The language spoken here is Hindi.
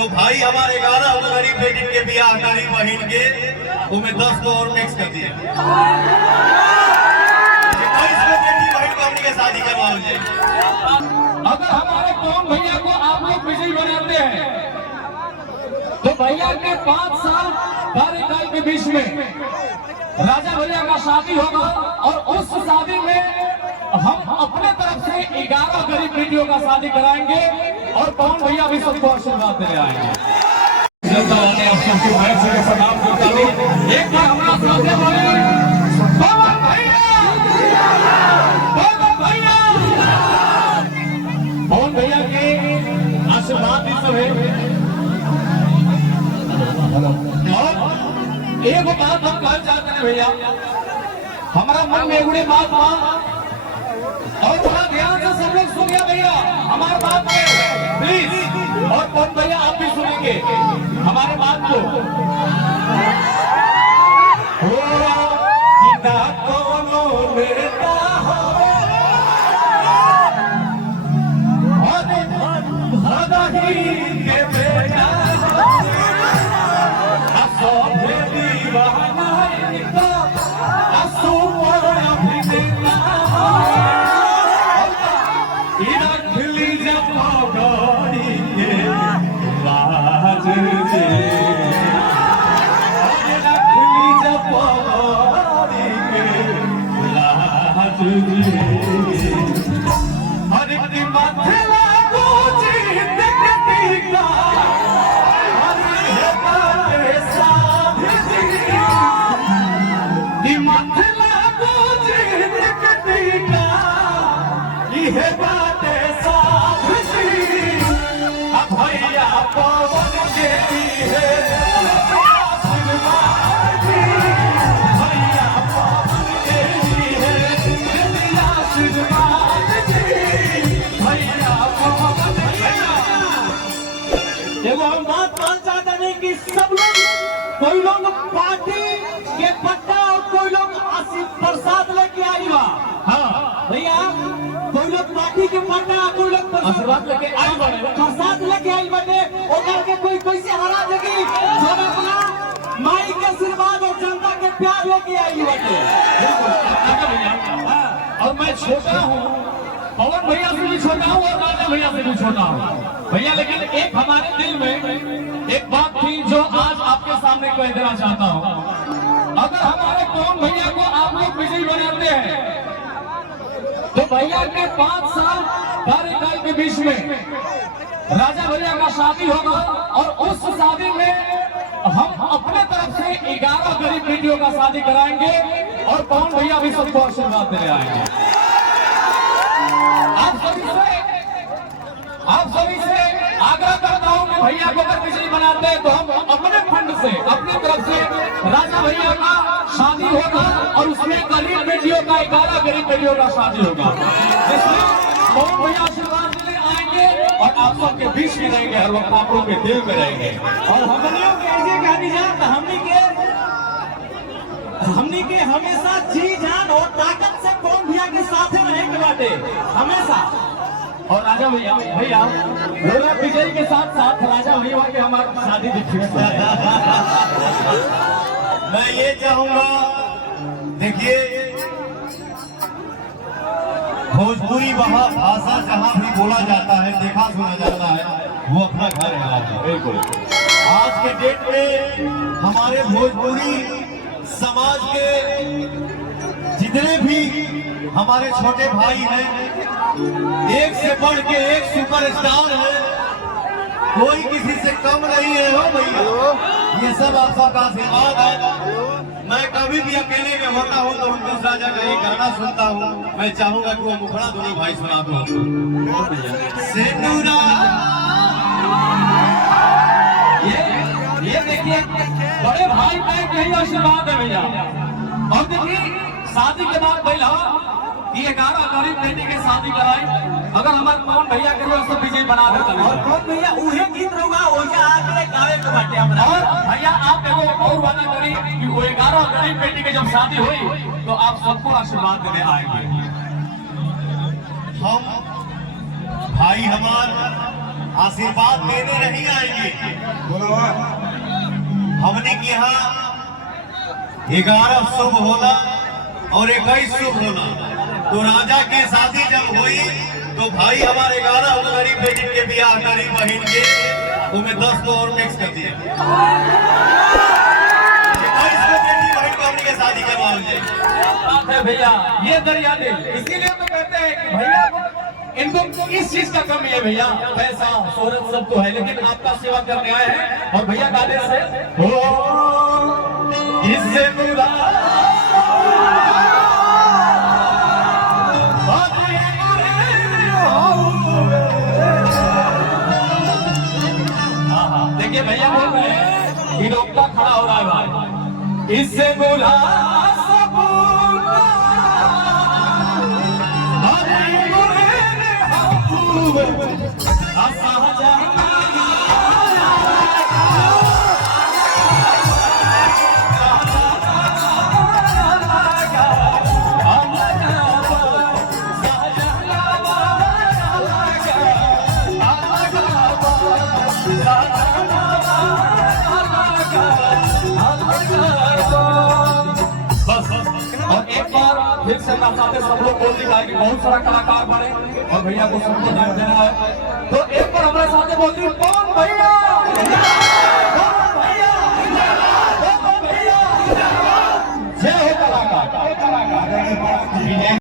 तो भाई हमारे 11 गरीब बेटी के बियाह करी बहन के उनमें 10 को और मिक्स कर दिया। 22 को बेटी बहन को अपनी के शादी करवा जाए। अगर हमारे कौन भैया को आप लोग विजयी बनाते हैं तो भैया के 5 साल कार्यकाल के बीच में राजा भैया का शादी होगा और उस शादी में हम अपने तरफ से 11 गरीब बेटियों का शादी कराएंगे और पवन भैया भी सबको आशीर्वाद देने आएंगे। एक बार हमारा सामने बोले पवन भैया, पवन भैया, पवन भैया के आशीर्वाद भी सब है। और एक बात हम कहना चाहते हैं भैया, हमारा मन में उड़े बात हुआ और थोड़ा ध्यान से सब लोग सुनिए भैया हमारी बात को प्लीज। और कौन भैया आप भी सुनेंगे हमारे बात को। कोई लोग पार्टी के पट्टा और कोई लोग प्रसाद लेके आई बा। हाँ भैया, कोई लोग पार्टी के पट्टा कोई लोग प्रसाद लेके आई बा, प्रसाद लेके आई बने ओकर के कोई कैसे हरा देगी जो अपना माई के आशीर्वाद और जनता के प्यार लेके आई बने। और मैं छोटा हूँ, पवन भैया से भी छोटा हूँ और राजा भैया से भी छोटा हूँ भैया, लेकिन एक हमारे दिल में एक बात थी जो आज आपके सामने कह देना चाहता हूँ। अगर हमारे कौन भैया को आप लोग विजयी बनाते हैं तो भैया के 5 साल कार्यकाल के बीच में राजा भैया का शादी होगा और उस शादी में हम अपने तरफ से 11 गरीब बेटियों का शादी कराएंगे और पवन भैया भी सबको आशीर्वाद देने आएंगे। आप सभी से आग्रह करता हूं कि भैया को अगर विजयी बनाते हैं तो हम अपने फंड से अपनी तरफ से राजा भैया का शादी होगा और उसमें गरीब बेटियों का 11 गरीब बेटियों का शादी होगा, जिसमें पवन भैया आशीर्वाद देने आएंगे और आप सबके बीच में रहेंगे, हर वक्त आप लोगों के दिल में रहेंगे। और हमनियों के ऐसे कहानी जान हमनी के हमेशा जी जान और ताकत से पवन भैया के साथ रहेंगे बाटे हमेशा। और राजा भैया भोला विजय के साथ साथ राजा भैया के हमारी शादी भी फिक्स है। मैं ये चाहूंगा, देखिए भोजपुरी भाषा जहाँ भी बोला जाता है, देखा सुना जाता है, वो अपना घर है। बिल्कुल आज के डेट में हमारे भोजपुरी समाज के जितने भी हमारे छोटे भाई हैं, एक से बढ़ के एक सुपरस्टार है, कोई किसी से कम नहीं है। हो भैया, ये सब आप सबका आशीर्वाद है। मैं कभी भी अकेले में होता हूँ तो उनके राजा का ये गाना सुनता हूँ, मैं चाहूंगा कि वो मुखड़ा दोनों भाई सुना दो आपको। ये देखिए बड़े भाई का यही आशीर्वाद है भैया। और देखिए शादी के बाद भैया ये 11 गरीब बेटी के शादी कराई, अगर हमारे कौन भैया के उसको विजयी बना देता और कौन भैया उहे गीत रहूगा ओजा आके गावे के बाटे हमरा। और भैया आप एगो और वादा करी कि वो 11 गरीब बेटी के जब शादी हुई तो आप सबको आशीर्वाद देने आएंगे। हम भाई हमार आशीर्वाद देने नहीं आएंगे। हमने के यहाँ 11 शुभ होला और 21 शुभ होला। तो राजा की शादी जब हुई तो भाई हमारे 11 गरीब बेटी के ब्याह गरीब बहन के तुम्हें 10 को और मिक्स कर दिया। 21 को बेटी बहन को हमने शादी करवा दी भैया। ये दरिया दिल, इसीलिए तो कहते हैं कि भैया इनको किस चीज का कमी है भैया? पैसा शोहरत सब तो है, लेकिन आपका सेवा करने आए हैं। और भैया गाने से इससे बुरा देखिए भैया बोल रहे हैं, रोकता खड़ा हो रहा है भाई। इससे बुरा फिर से चाहते सब लोग बोल दिखाए कि बहुत सारा कलाकार बने और भैया को सबको टाइम देना है। तो एक बार हमारे साथ बोल दी कौन भैया